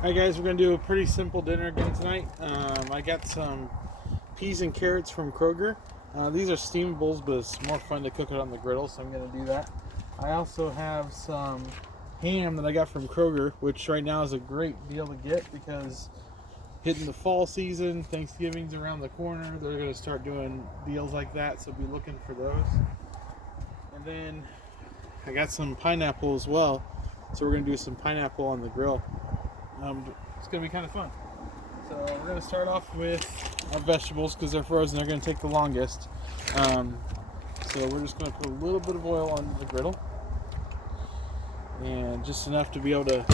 Hi guys, we're going to do a pretty simple dinner again tonight. I got some peas and carrots from Kroger. These are steamables, but it's more fun to cook it on the griddle, so I'm going to do that. I also have some ham that I got from Kroger, which right now is a great deal to get because hitting the fall season, Thanksgiving's around the corner, they're going to start doing deals like that, so be looking for those. And then I got some pineapple as well, so we're going to do some pineapple on the grill. It's going to be kind of fun. So we're going to start off with our vegetables because they're frozen. They're going to take the longest. So we're just going to put a little bit of oil on the griddle. And just enough to be able to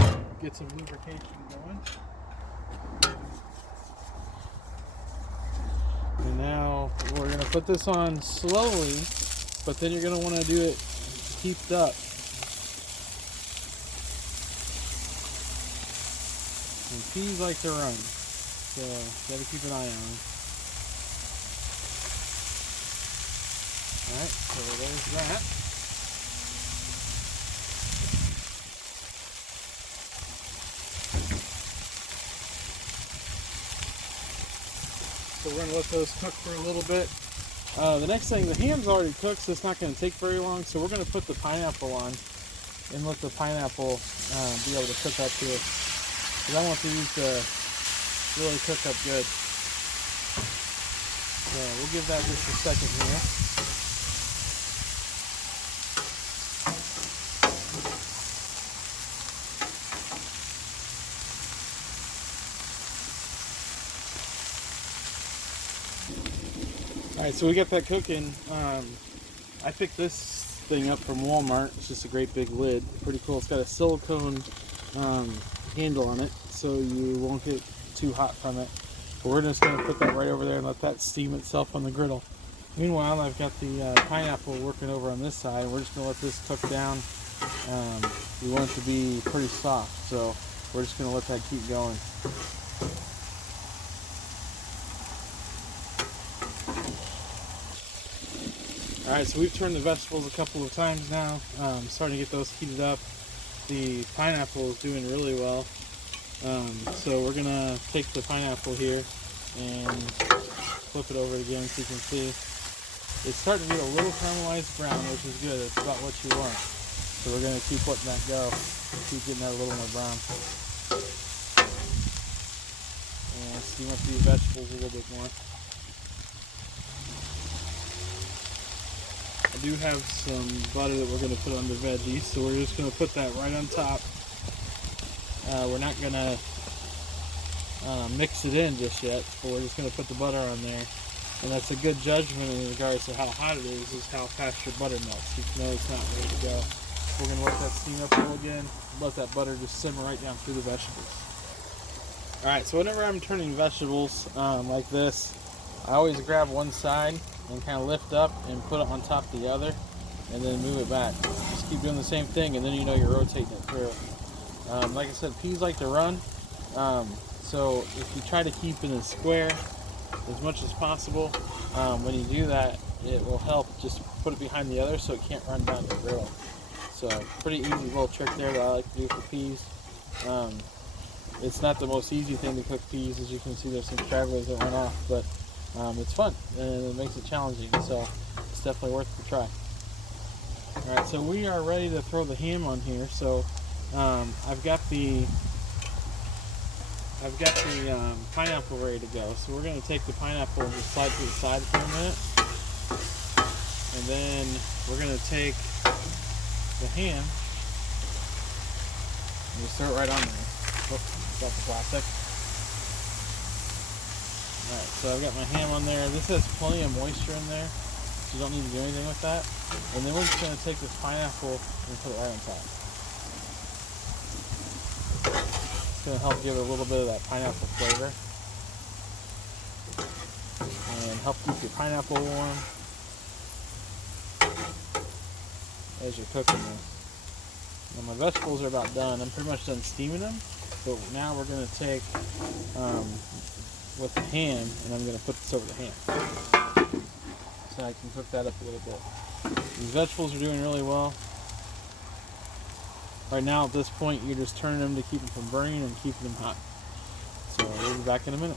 get some lubrication going. And now we're going to put this on slowly, but then you're going to want to do it heaped up. And peas like to run, so gotta keep an eye on them. Alright, so there's that. So we're gonna let those cook for a little bit. The next thing, the ham's already cooked, so it's not gonna take very long. So we're gonna put the pineapple on and let the pineapple be able to cook up here. Because I want these to really cook up good. So we'll give that just a second here. Alright, so we got that cooking. I picked this thing up from Walmart. It's just a great big lid. Pretty cool. It's got a silicone handle on it so you won't get too hot from it. But we're just going to put that right over there and let that steam itself on the griddle. Meanwhile, I've got the pineapple working over on this side. We're just going to let this cook down. We want it to be pretty soft, so we're just going to let that keep going. Alright, so we've turned the vegetables a couple of times now. Starting to get those heated up. The pineapple is doing really well. So we're going to take the pineapple here and flip it over again so you can see. It's starting to get a little caramelized brown, which is good. That's about what you want. So we're going to keep letting that go. Keep getting that a little more brown. And steam up these vegetables a little bit more. I do have some butter that we're going to put on the veggies, so we're just going to put that right on top. We're not going to mix it in just yet, but we're just going to put the butter on there. And that's a good judgment in regards to how hot it is how fast your butter melts. You can know it's not ready to go. We're going to let that steam up a little again, let that butter just simmer right down through the vegetables. Alright, so whenever I'm turning vegetables like this, I always grab one side and kind of lift up and put it on top of the other and then move it back. Just keep doing the same thing and then you know you're rotating it through. Like I said, peas like to run, so if you try to keep it in a square as much as possible, when you do that, it will help just put it behind the other so it can't run down the griddle. So pretty easy little trick there that I like to do for peas. It's not the most easy thing to cook peas, as you can see there's some stragglers that run off, but it's fun and it makes it challenging, so it's definitely worth the try. Alright, so we are ready to throw the ham on here. So I've got the pineapple ready to go. So we're going to take the pineapple and just slide to the side for a minute. And then we're going to take the ham and just throw it right on there. Oops, got the plastic. Alright, so I've got my ham on there. This has plenty of moisture in there, so you don't need to do anything with that. And then we're just going to take this pineapple and put it right on top. It's going to help give it a little bit of that pineapple flavor and help keep your pineapple warm as you're cooking this. Now my vegetables are about done. I'm pretty much done steaming them, but now we're going to take with the ham and I'm going to put this over the ham so I can cook that up a little bit. These vegetables are doing really well. Right now, at this point, you're just turning them to keep them from burning and keeping them hot. So we'll be back in a minute.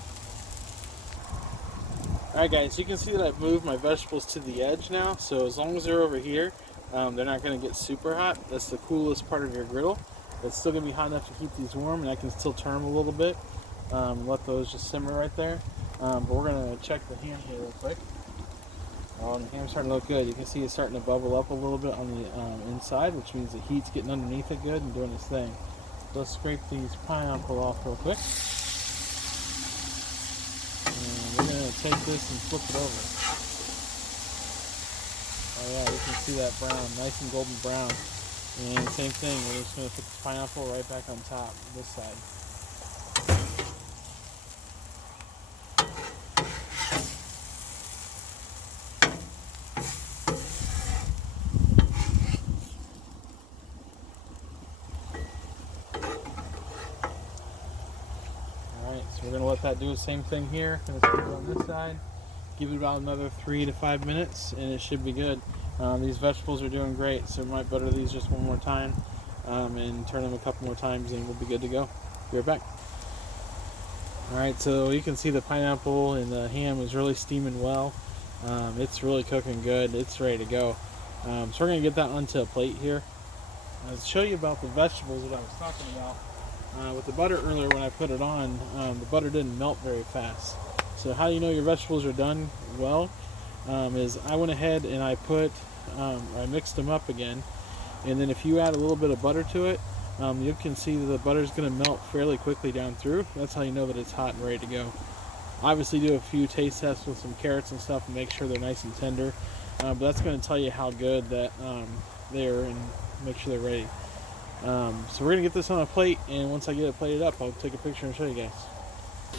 Alright guys, you can see that I've moved my vegetables to the edge now, so as long as they're over here, they're not going to get super hot. That's the coolest part of your griddle. It's still going to be hot enough to keep these warm, and I can still turn them a little bit. Let those just simmer right there. But we're going to check the ham here real quick. Oh, and the ham's starting to look good. You can see it's starting to bubble up a little bit on the inside, which means the heat's getting underneath it good and doing its thing. So let's scrape these pineapple off real quick. And we're going to take this and flip it over. Oh yeah, you can see that brown, nice and golden brown. And same thing, we're just going to put the pineapple right back on top, this side. Alright, so we're going to let that do the same thing here. Going to put it on this side. Give it about another 3 to 5 minutes and it should be good. These vegetables are doing great, so we might butter these just one more time and turn them a couple more times and we'll be good to go. Be right back. Alright, so you can see the pineapple and the ham is really steaming well. It's really cooking good. It's ready to go. So we're going to get that onto a plate here. I'll show you about the vegetables that I was talking about. With the butter earlier when I put it on, the butter didn't melt very fast. So how you know your vegetables are done well is I went ahead and I mixed them up again, and then if you add a little bit of butter to it, you can see that the butter is going to melt fairly quickly down through. That's how you know that it's hot and ready to go. Obviously do a few taste tests with some carrots and stuff and make sure they're nice and tender, but that's going to tell you how good that they're and make sure they're ready. So we're going to get this on a plate, and once I get it plated up, I'll take a picture and show you guys.